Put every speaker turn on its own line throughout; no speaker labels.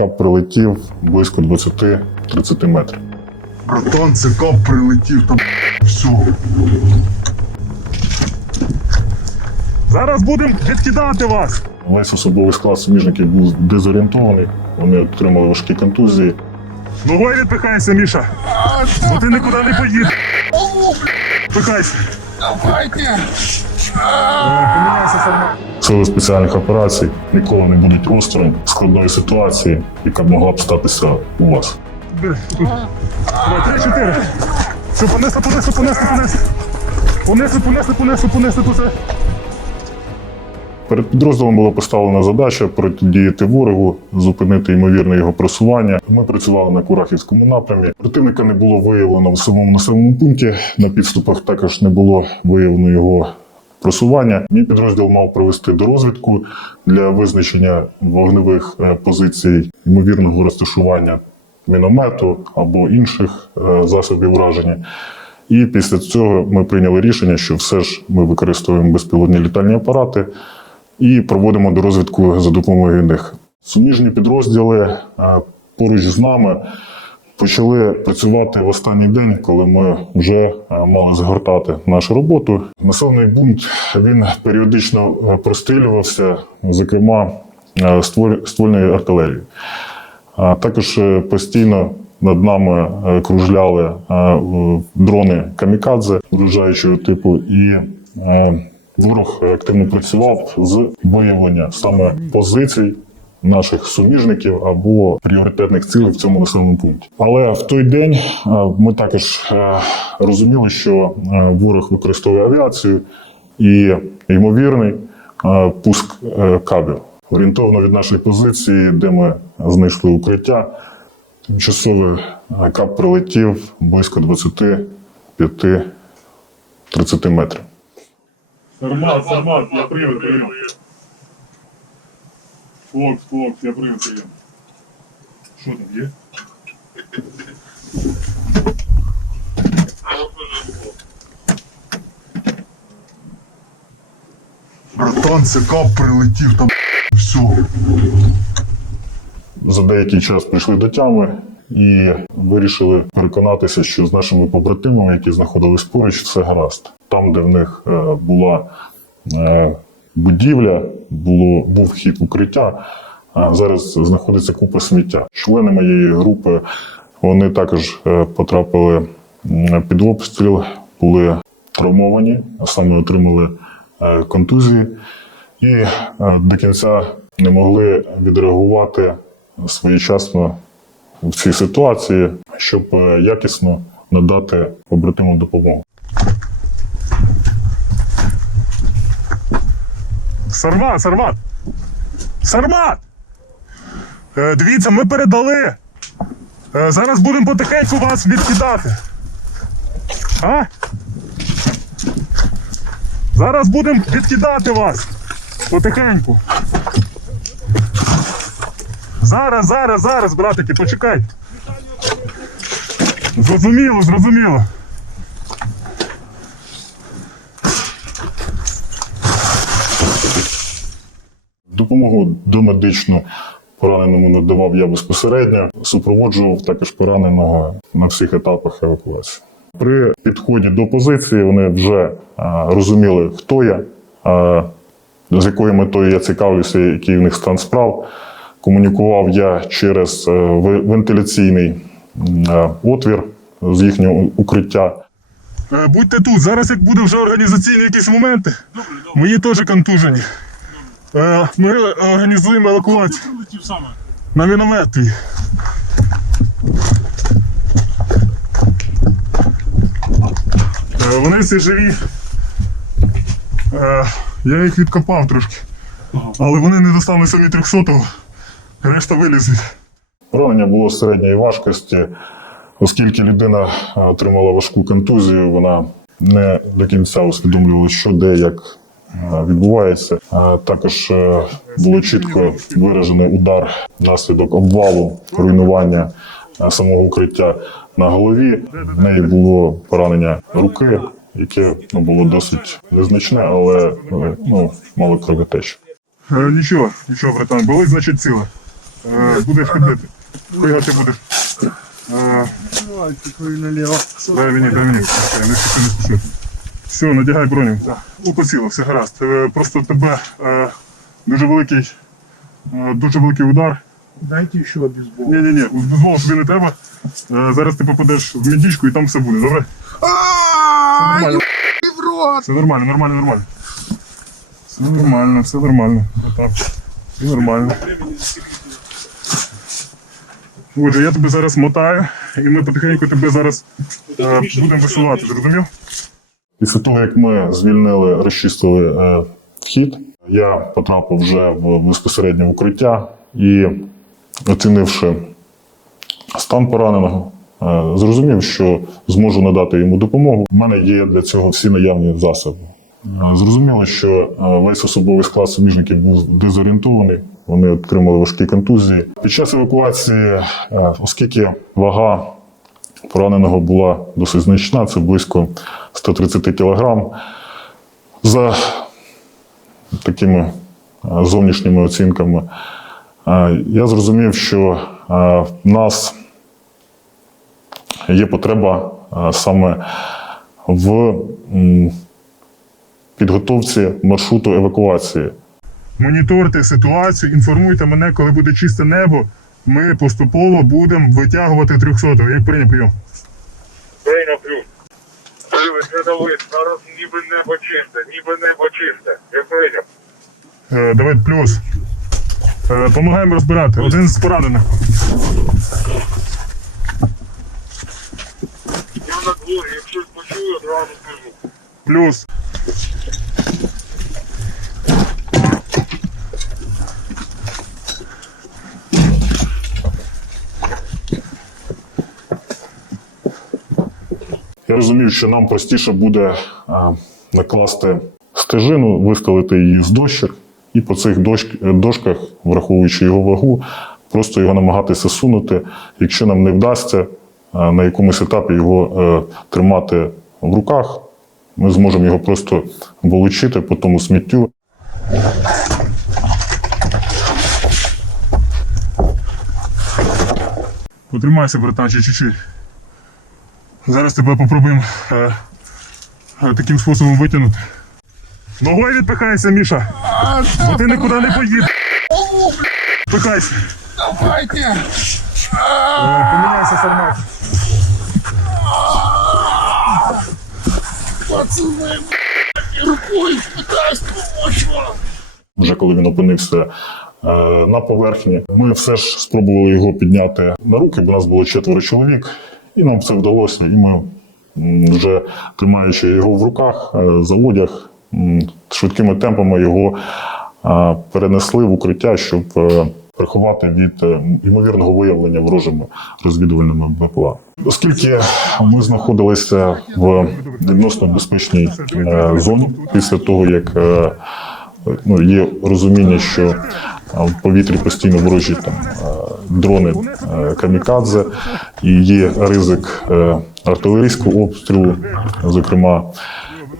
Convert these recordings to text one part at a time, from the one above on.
Кап прилетів близько 20-30 метрів.
Братан, це кап прилетів там. Все.
Зараз будемо відкидати вас.
Весь особовий склад суміжників був дезорієнтований, вони отримали важкі контузії.
Ногою відпихайся, Міша. Бо ти нікуди не поїдеш. Пихайся. Давайте. Поміняйся сама.
Сили спеціальних операцій ніколи не будуть осторонь складної ситуації, яка могла б статися у вас.
Бери, тут. Давай, три, чотири. Все, понесли, понесли, понесли, понесли. Понесли, понесли, понесли, понесли, понесли.
Перед підрозділом була поставлена задача протидіяти ворогу, зупинити ймовірне його просування. Ми працювали на Курахівському напрямі. Противника не було виявлено в самому населеному пункті. На підступах також не було виявлено його просування. Мій підрозділ мав провести дорозвідку для визначення вогневих е, позицій, ймовірного розташування міномету або інших е, засобів враження. І після цього ми прийняли рішення, що все ж ми використовуємо безпілотні літальні апарати і проводимо дорозвідку за допомогою них. Суміжні підрозділи е, поруч з нами почали працювати в останній день, коли ми вже е, мали згортати нашу роботу. Населений пункт він періодично е, прострілювався, зокрема е, стволь- ствольною артилерією. А також постійно над нами кружляли дрони камікадзе вражаючого типу, і ворог активно працював з виявлення саме позицій. Наших суміжників або пріоритетних цілей в цьому населеному пункті. Але в той день е, ми також е, розуміли, що е, ворог використовує авіацію і ймовірний пуск кабів. Орієнтовно від нашої позиції, де ми знайшли укриття, тимчасовий кап прилетів близько 25-30 метрів.
Сармат, сармат, я прийняв, прийняв. Фокс, Фокс, я прийняв, прийняв. Що там є?
Братан, це кап прилетів там. Все.
За деякий час прийшли до тями і вирішили переконатися, що з нашими побратимами, які знаходились поруч, все гаразд. Там, де в них е, була е, будівля, було, був вхід в укриття, а зараз знаходиться купа сміття. Члени моєї групи вони також е, потрапили під обстріл, були травмовані, а саме отримали контузії, і до кінця не могли відреагувати своєчасно в цій ситуації, щоб е, якісно надати побратиму допомогу.
Сармат, Сармат! Сармат! Е, дивіться, ми передали. Е, зараз будемо потихеньку вас відкидати. А? Зараз будемо відкидати вас. Потихеньку. Зараз, зараз, зараз, братики, почекайте. Зрозуміло, зрозуміло.
Допомогу домедичну пораненому надавав я безпосередньо, супроводжував також пораненого на всіх етапах евакуації. При підході до позиції вони вже а, розуміли, хто я, а, з якою метою я цікавлюся, який в них стан справ. Комунікував я через е, вентиляційний е, отвір з їхнього укриття.
Е, Будьте тут, зараз як буде вже організаційні якісь моменти, мої теж контужені. Ми організуємо евакуацію. На міномет твій. Вони всі живі. Я їх відкопав трошки. Але вони не достали самі 300-го. Решта вилізуть.
Поранення було середньої важкості, оскільки людина е, отримала важку контузію, вона не до кінця усвідомлювала, що де, як е, відбувається. А також е, було чітко виражений удар внаслідок обвалу, руйнування е, самого укриття на голові. В неї було поранення руки, яке ну, було досить незначне, але е, ну, мало кровотечі.
Е, Нічого, нічого, братан, були, значить, ціле. Е, будеш ходити. Куди ти будеш? Е, дай мені, дай мені. Не спіши, не спіши. Все, надягай броню. Поціло, все гаразд. Е, Просто тебе дуже великий, дуже великий удар.
Дайте ще бейсбол.
Ні, ні, ні, дозволу тобі не треба. Зараз ти попадеш в медичку і там все буде, добре? Все нормально, нормально, нормально. Все нормально, все нормально. Все нормально. Отже, я тебе зараз мотаю, і ми потихеньку тебе зараз е, будемо висувати, зрозумів?
Після того, як ми звільнили, розчистили е, вхід, я потрапив вже в безпосереднє укриття і, оцінивши стан пораненого, е, зрозумів, що зможу надати йому допомогу. У мене є для цього всі наявні засоби. Е, Зрозуміло, що е, весь особовий склад суміжників був дезорієнтований. Вони отримали важкі контузії. Під час евакуації, е, оскільки вага пораненого була досить значна, це близько 130 кг. За такими е, зовнішніми оцінками, е, я зрозумів, що в нас є потреба саме в підготовці маршруту евакуації.
Моніторте ситуацію, інформуйте мене, коли буде чисте небо. Ми поступово будемо витягувати 300 Як прийняв прийом?
Прийняв плюс. Привид рядовий, зараз ніби небо чисте, ніби небо чисте. Я прийняв.
Е, Давид плюс. Е, Помагаємо розбирати. Один з поранених.
Я на дворі, якщо почую, одразу скажу.
Плюс.
Я розумів, що нам простіше буде накласти стежину, вистелити її з дощок, і по цих дошках, враховуючи його вагу, просто його намагатися сунути. Якщо нам не вдасться на якомусь етапі його е, тримати в руках, ми зможемо його просто волочити по тому сміттю.
Потримайся, братанче, чуть-чуть. Зараз тебе попробуємо е, е, таким способом витягнути. Ногою відпихайся, Міша. Бо ти нікуди не поїдеш. Пихайся.
Давайте!
Е, Поміняйся формат.
Пацаны, рукой пытаюсь помочь вам!
вже коли він опинився е, на поверхні. Ми все ж спробували його підняти на руки, бо нас було четверо чоловік, і нам це вдалося. І ми, вже тримаючи його в руках е, за швидкими темпами його е, перенесли в укриття, щоб е, приховати від ймовірного виявлення ворожими розвідувальними БПЛА. Оскільки ми знаходилися в відносно безпечній зоні після того, як ну, є розуміння, що в повітрі постійно ворожі там дрони е, камікадзе, і є ризик е, артилерійського обстрілу, зокрема,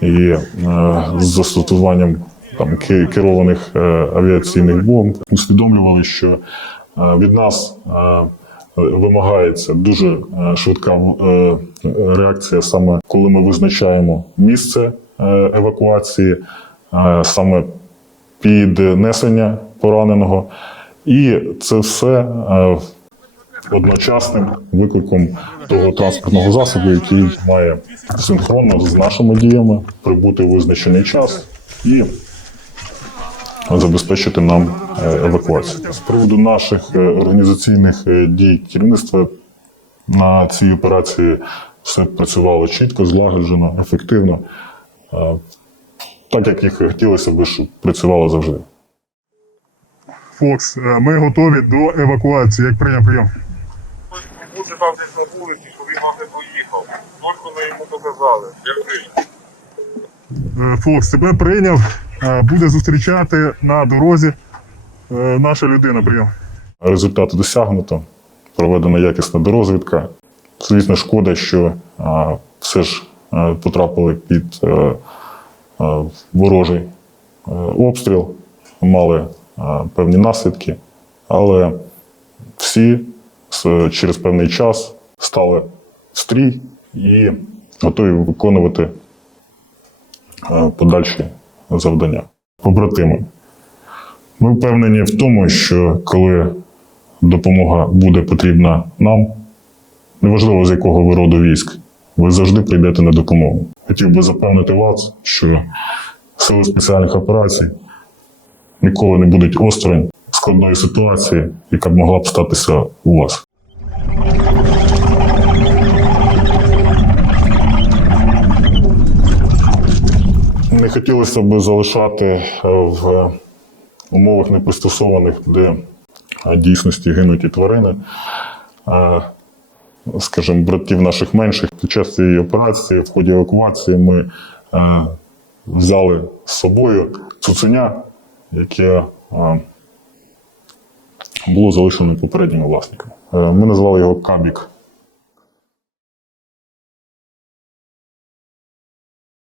і е, з застосуванням там керованих авіаційних бомб. Усвідомлювали, що від нас вимагається дуже швидка реакція, саме коли ми визначаємо місце евакуації, саме піднесення пораненого. І це все е, одночасним викликом того транспортного засобу, який має синхронно з нашими діями прибути визначений час і забезпечити нам е, евакуацію. З приводу наших е, організаційних дій керівництва на цій операції все працювало чітко, злагоджено, ефективно, так як і хотілося б, щоб працювало завжди.
Фокс, е, ми готові до евакуації. Як прийняв прийом?
Бути там десь на вулиці, щоб він вам не поїхав. Тільки ми йому показали. Я прийняв.
Е, Фокс, тебе прийняв. Е, Буде зустрічати на дорозі наша людина. Прийом.
Результати досягнуто, проведена якісна дорозвідка. Звісно, шкода, що а, все ж а, потрапили під а, ворожий обстріл, мали певні наслідки, але всі через певний час стали стрій і готові виконувати е, подальші завдання. Побратими, ми впевнені в тому, що коли допомога буде потрібна нам, неважливо з якого ви роду військ, ви завжди прийдете на допомогу. Хотів би запевнити вас, що сили спеціальних операцій ніколи не будуть осторонь складної ситуації, яка б могла б статися у вас. Не хотілося б залишати е, в умовах непристосованих, де е, дійсності гинуть і тварини. Е, Скажімо, братів наших менших під час цієї операції, в ході евакуації, ми взяли з собою цуценя, яке е, було залишено попередніми власниками. Е, Ми назвали його Кабік.